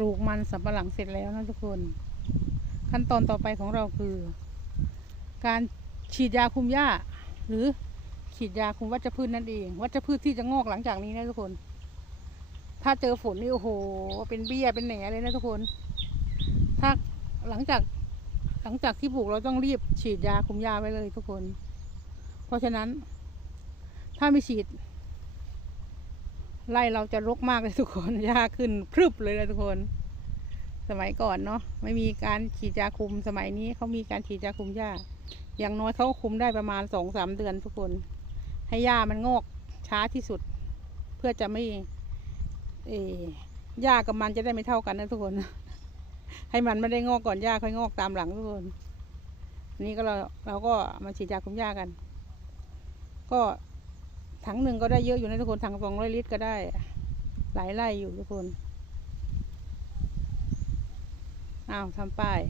ลูกมันสำปะหลังเสร็จแล้วนะทุกคน ขั้นตอนต่อไปของเราคือ การฉีดยาคุมหญ้า หรือฉีดยาคุมวัชพืชนั่นเอง วัชพืชที่จะงอกหลังจากนี้นะทุกคน ถ้าเจอฝนนี่โอ้โหเป็นเบี้ยเป็นแหนเลยนะทุกคน ถ้าหลังจากที่ปลูกเราต้องรีบฉีดยาคุมหญ้าไว้เลยทุกคน เพราะฉะนั้น ถ้าไม่ฉีดไร่เราจะรกมากเลยทุกคนหญ้าขึ้นพรึบเลยนะทุกคน สมัยก่อนเนาะไม่มีการฉีดยาคุม สมัยนี้เขามีการฉีดยาคุมหญ้า อย่างน้อยเขาคุมได้ประมาณ2-3 เดือนทุกคน ให้หญ้ามันงอกช้าที่สุด เพื่อจะไม่หญ้ากับมันจะได้ไม่เท่ากันนะทุกคน ให้มันไม่ได้งอกก่อนหญ้าค่อยงอกตามหลังทุกคนอันนี้ก็เราก็มาฉีดยาคุมหญ้ากัน ก็ถังหนึ่งก็ได้เยอะอยู่นะทุกคนถัง200 ลิตรก็ได้หลายไร่อยู่ทุกคนอ้าวทำป้าย